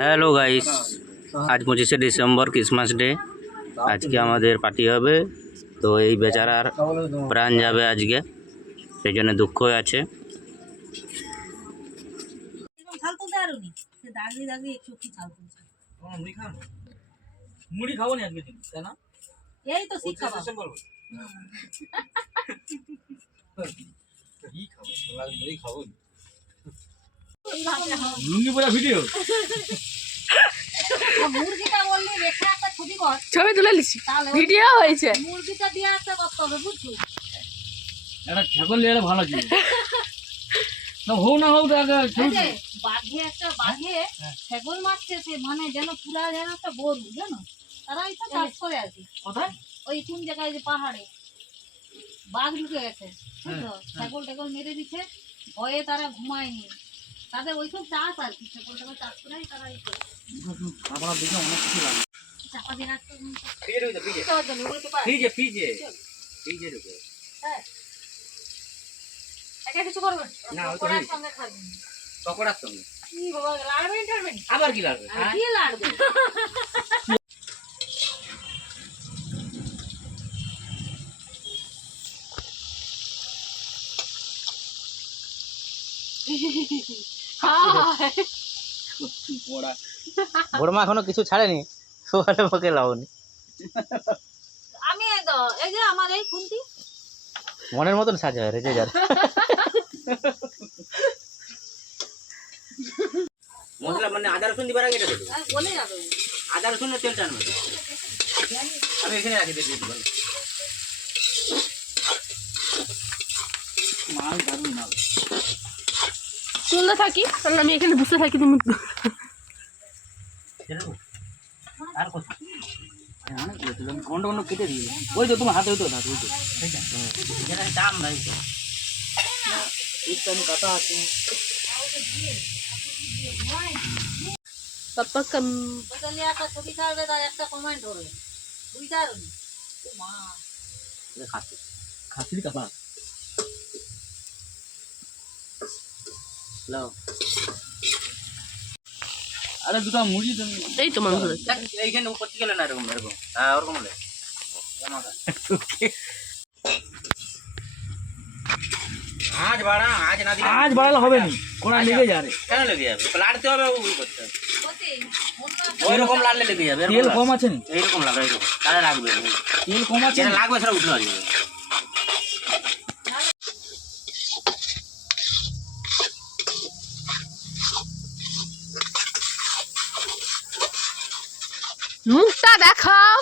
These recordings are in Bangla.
হ্যালো গাইস আজ পঁচিশে ডিসেম্বর ক্রিসমাস ডে আজকে আমাদের পার্টি হবে। তো এই বেচারার প্রাণ যাবে আজকে। সেই জন্য দুঃখ আছে। মুড়ি খাব? নি আজকে তাই না এই তো শিক্ষা খাব মুড়ি খাব। লুঙ্গি পরা ভিডিও মুরগিটা বললি রেখে একটা ছবি কর। ছবি তুলে তাহলে ভিডিও হয়েছে। মুরগিটা দিয়ে একটা করতে হবে বুঝছ একটা ছাগল নিয়ে ভালো ছিল না হোক না হোক বাঘে একটা বাঘে ছাগল মারছে সে মানে যেন পুরা যেন একটা গরু জানো? তারা এই তো চাষ করে আর কি। কোথায়? ওই কোন জায়গায় যে পাহাড়ে। বাঘ ঢুকে গেছে বুঝছ ছাগল টাগল মেরে দিচ্ছে ভয়ে তারা ঘুমায়নি। তাদের ওইসব চাষ আর কি ছাগল চাষ করে। তারা এই দিকে অনেক কিছু লাগে। চাপা দিয়ে রাখতে ফ্রিজে ফ্রিজে। তোর জন্য বলতে পারে ফ্রিজে ফ্রিজে। ফ্রিজে ঢুকে। হ্যাঁ। এটা কিছু করবে? না, ওই। সঙ্গে খাবেন পকোড়ার সঙ্গে। কি বাবা লাড়বেন টাড়বেন আবার কি লাগবে আর কি লাড়বে? পড়া ভোরমা এখনও কিছু ছাড়েনি? সোয়ালে পকে লাউনি। আমি এই যে আমার এই খুন্তি। মনের মতন সাজা হয় রেজে যার। মশলা মানে আদা রসুন দিবার আগে এটা দেবো। আর বলে যাবে। আদা রসুনের তেল টানবে আমি এখানে রাখি দিয়ে মাল দারুণ মাল। তুলতে থাকি তাহলে আমি এখানে বসে থাকি তুমি। আর ঘণ্টা কেটে দিই ওই তো তোমার হাতে হাতে ওই তো দাম আমি কাটা আছে পাপ্পা কম ওটা নিয়ে একটা ছবি ছাড়বে তার একটা কমেন্ট হবে বুঝতে পারোনি মা খাচ্ছি খাসির কাপা লাও আরে দুটো মুড়ি তুমি এই তো মাংস। এইখানে উপর থেকে না এরকম এরকম। হ্যাঁ ওরকম হলে। আজ বাড়া আজ না দিলে আজ বাড়ালে হবে না। কোনা লেগে যা রে কেন লেগে যাবে? লাড়তে হবে ওই করতে ওই রকম লাড়লে লেগে যাবে এরকম তেল কম আছে নি? এইরকম লাগবে এইরকম। তাহলে লাগবে। তেল কম আছে লাগবে সেটা উঠে আসবে মুখটা দেখাও।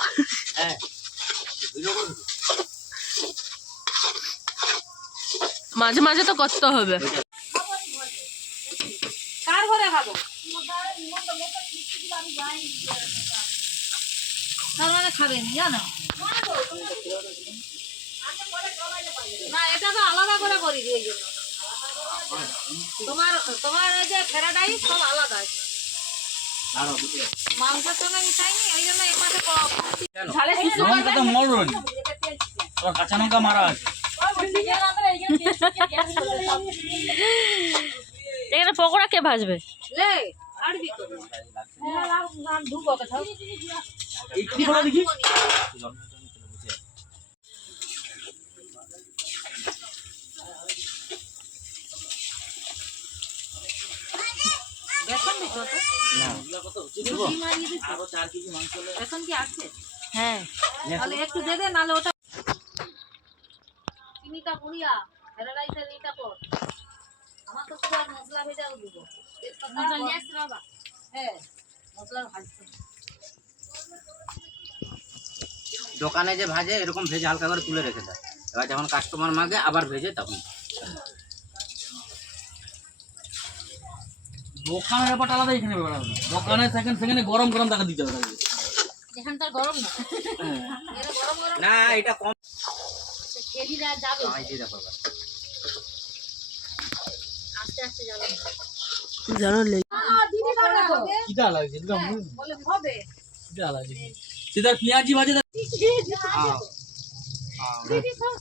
মাঝে মাঝে তো করতে হবে। তার মানে খাবেন জানো? না, এটা তো আলাদা করে করি জন্য। তোমার তোমার যে প্যারাডাইস সব আলাদা। আছে। কাঁচা লঙ্কা মারা আছে এখানে পকোড়া কে ভাজবে দেখি? দোকানে যে ভাজে, এরকম ভেজে হালকা করে তুলে রেখে দেয়। এবার যখন কাস্টমার মাগে, আবার ভেজে তখন। দোকানের ব্যাপারটা আলাদা এখানে ব্যাপার আলাদা। দোকানে সেকেন্ড সেকেন্ডে গরম গরম টাকা দিতে হবে। এখানকার গরম না। গরম গরম না এটা কম। কেজিরা যাবে। এই যে দেখো এবার। আস্তে আস্তে যাবে। জানো দিদি পারবে তো কিটা লাগছে? দিদা বলে হবে। কিটা লাগছে? সেটা পেঁয়াজি ভাজে দিদি সব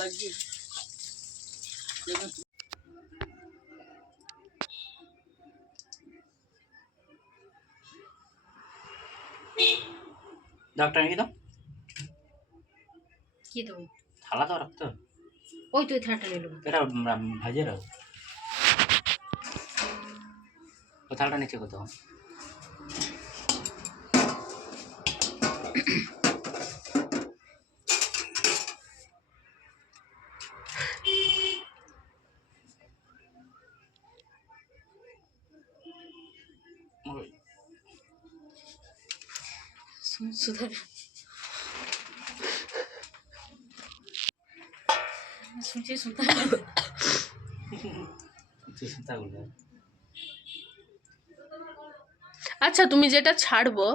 লাগছে? ডাক্তার নিয়ে দাও কি দেবো থালা তো রাখতো ওই তো ওই থালাটা নিয়ে নেব। এটা ভাজে রাখো ও থালাটা নিচে কত চিন্তাগুলো আচ্ছা তুমি যেটা ছাড়বো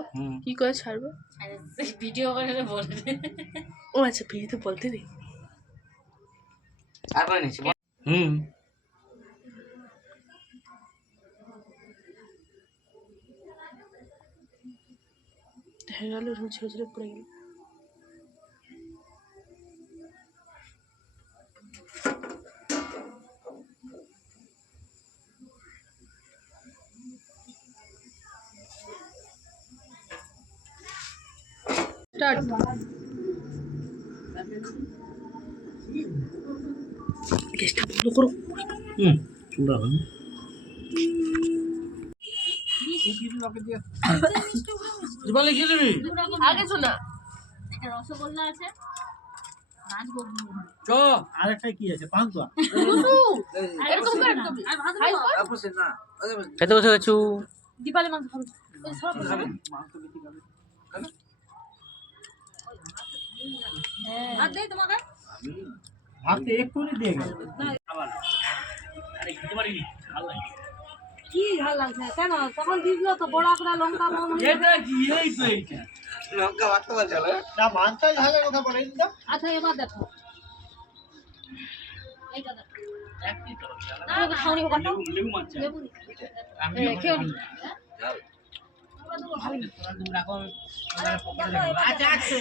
কি করে ছাড়বো? ভিডিও করে বলবে ও আচ্ছা ভিডিওতে বলতে নেই। হুম। হয়ে গেল এরকম ছেড়ে ছেড়ে পড়ে গেল স্টার্ট গ্যাসটা বন্ধ করো হুম চুলা হুম জীবন দিবি কি আছে করে আর? কর খেতে বসে গেছু দীপালি মাংস খাবে ওই সব ভাত দেই তোমাকে ভাবতে এক্ষুনি দিয়ে গেল কি ভালো লাগছে কেন? তখন দিছিল তো বড় করে লঙ্কা লবণ এটা কি? এই তো এইটা। না মানটা ঝালের কথা বলেন তো। আচ্ছা এবার দেখো। এইটা দেখো। হ্যাঁ। আচ্ছা।